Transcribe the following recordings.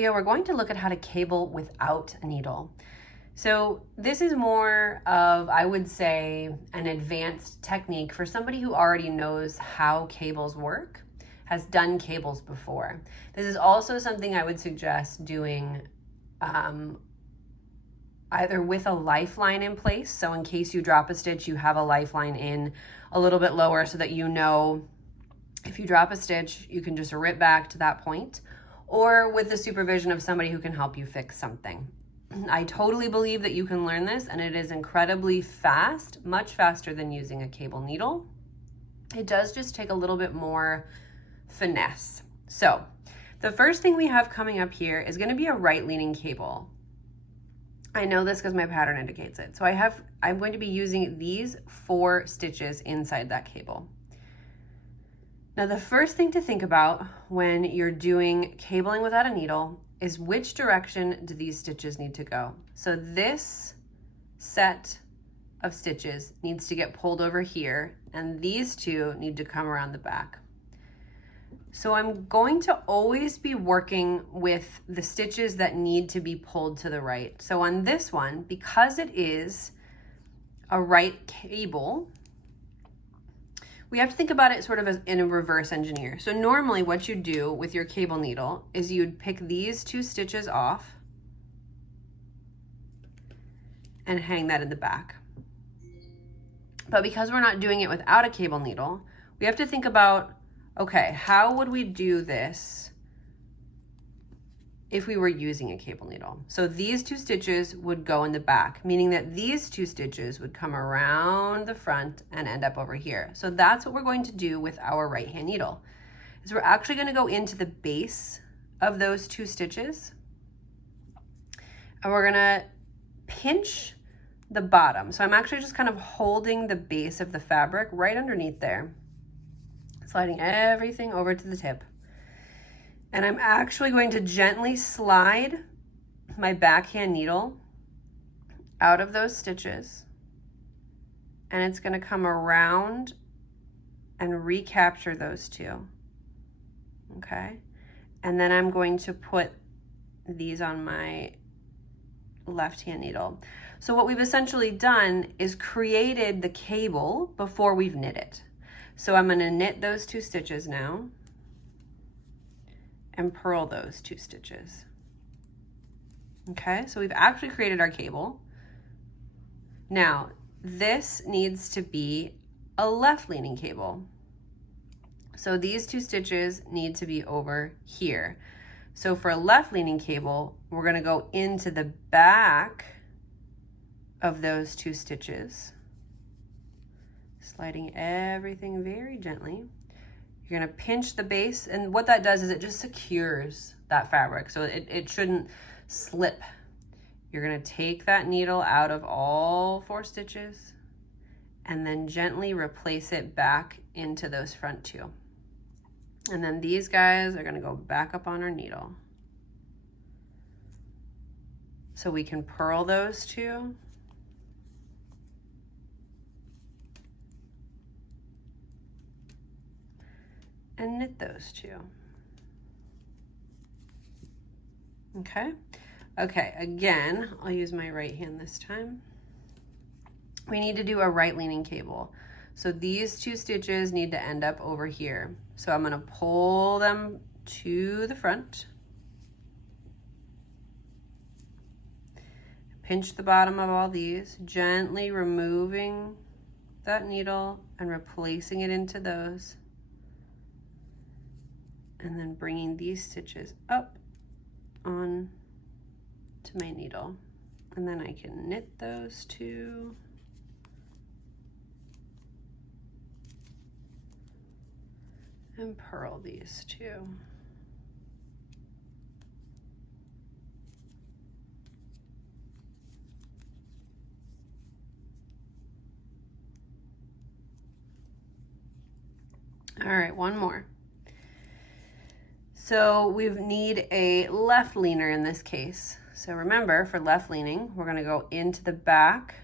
video, we're going to look at how to cable without a needle. So this is more of, I would say, an advanced technique for somebody who already knows how cables work, has done cables before. This is also something I would suggest doing either with a lifeline in place. So in case you drop a stitch, you have a lifeline in a little bit lower so that you know if you drop a stitch, you can just rip back to that point, or with the supervision of somebody who can help you fix something. I totally believe that you can learn this, and it is incredibly fast, much faster than using a cable needle. It does just take a little bit more finesse. So the first thing we have coming up here is going to be a right leaning cable. I know this because my pattern indicates it. So I'm going to be using these 4 stitches inside that cable. Now the first thing to think about when you're doing cabling without a needle is which direction do these stitches need to go. So this set of stitches needs to get pulled over here, and these 2 need to come around the back. So I'm going to always be working with the stitches that need to be pulled to the right. So on this one, because it is a right cable, we have to think about it sort of as in a reverse engineer. So normally what you do with your cable needle is you'd pick these 2 stitches off and hang that in the back. But because we're not doing it without a cable needle, we have to think about, okay, how would we do this if we were using a cable needle? So these 2 stitches would go in the back, meaning that these 2 stitches would come around the front and end up over here. So that's what we're going to do with our right hand needle, is we're actually going to go into the base of those 2 stitches, and we're going to pinch the bottom. So I'm actually just kind of holding the base of the fabric right underneath there, sliding everything over to the tip. And I'm actually going to gently slide my backhand needle out of those stitches, and it's going to come around and recapture those 2. Okay? And then I'm going to put these on my left hand needle. So what we've essentially done is created the cable before we've knit it. So I'm going to knit those 2 stitches now and purl those 2 stitches. Okay, so we've actually created our cable. Now, this needs to be a left leaning cable. So these 2 stitches need to be over here. So for a left leaning cable, we're going to go into the back of those 2 stitches, sliding everything very gently. You're going to pinch the base, and what that does is it just secures that fabric, so it shouldn't slip. You're going to take that needle out of all 4 stitches and then gently replace it back into those front 2. And then these guys are going to go back up on our needle. So we can purl those 2. And knit those 2. Okay. Okay, again, I'll use my right hand this time. We need to do a right leaning cable. So these 2 stitches need to end up over here. So I'm going to pull them to the front, pinch the bottom of all these, gently removing that needle and replacing it into those. And then bringing these stitches up on to my needle. And then I can knit those 2. And purl these 2. All right, one more. So we need a left leaner in this case. So remember, for left leaning, we're going to go into the back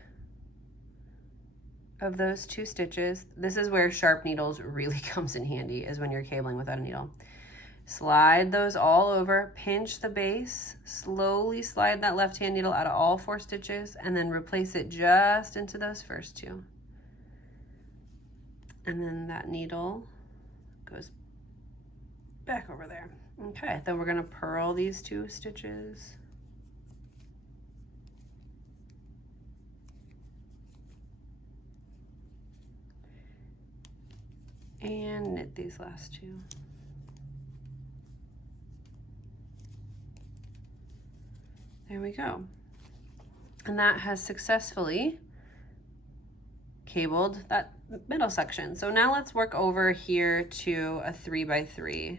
of those 2 stitches. This is where sharp needles really comes in handy, is when you're cabling without a needle. Slide those all over, pinch the base, slowly slide that left-hand needle out of all 4 stitches, and then replace it just into those first 2. And then that needle goes back over there. Okay, then we're gonna purl these 2 stitches. And knit these last 2. There we go. And that has successfully cabled that middle section. So now let's work over here to a 3x3.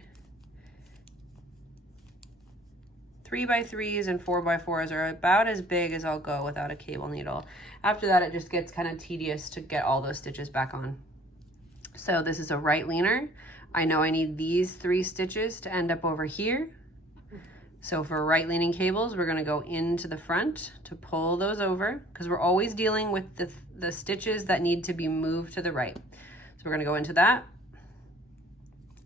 3x3s and 4x4s are about as big as I'll go without a cable needle. After that, it just gets kind of tedious to get all those stitches back on. So this is a right leaner. I know I need these 3 stitches to end up over here. So for right leaning cables, we're gonna go into the front to pull those over, because we're always dealing with the stitches that need to be moved to the right. So we're gonna go into that.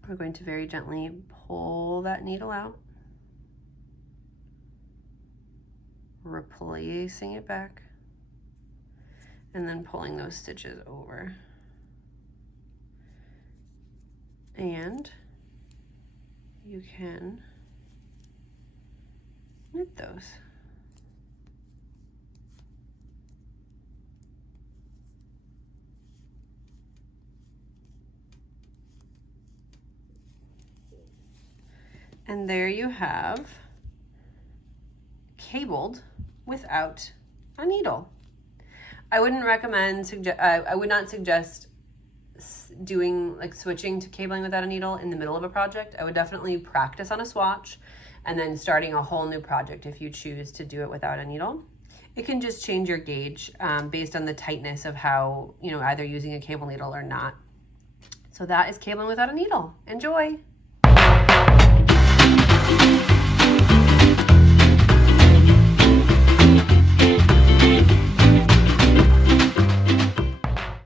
We're going to very gently pull that needle out, replacing it back, and then pulling those stitches over. And you can knit those. And there you have cabled without a needle. I wouldn't recommend, I would not suggest doing like switching to cabling without a needle in the middle of a project. I would definitely practice on a swatch and then starting a whole new project if you choose to do it without a needle. It can just change your gauge based on the tightness of how, you know, either using a cable needle or not. So that is cabling without a needle. Enjoy.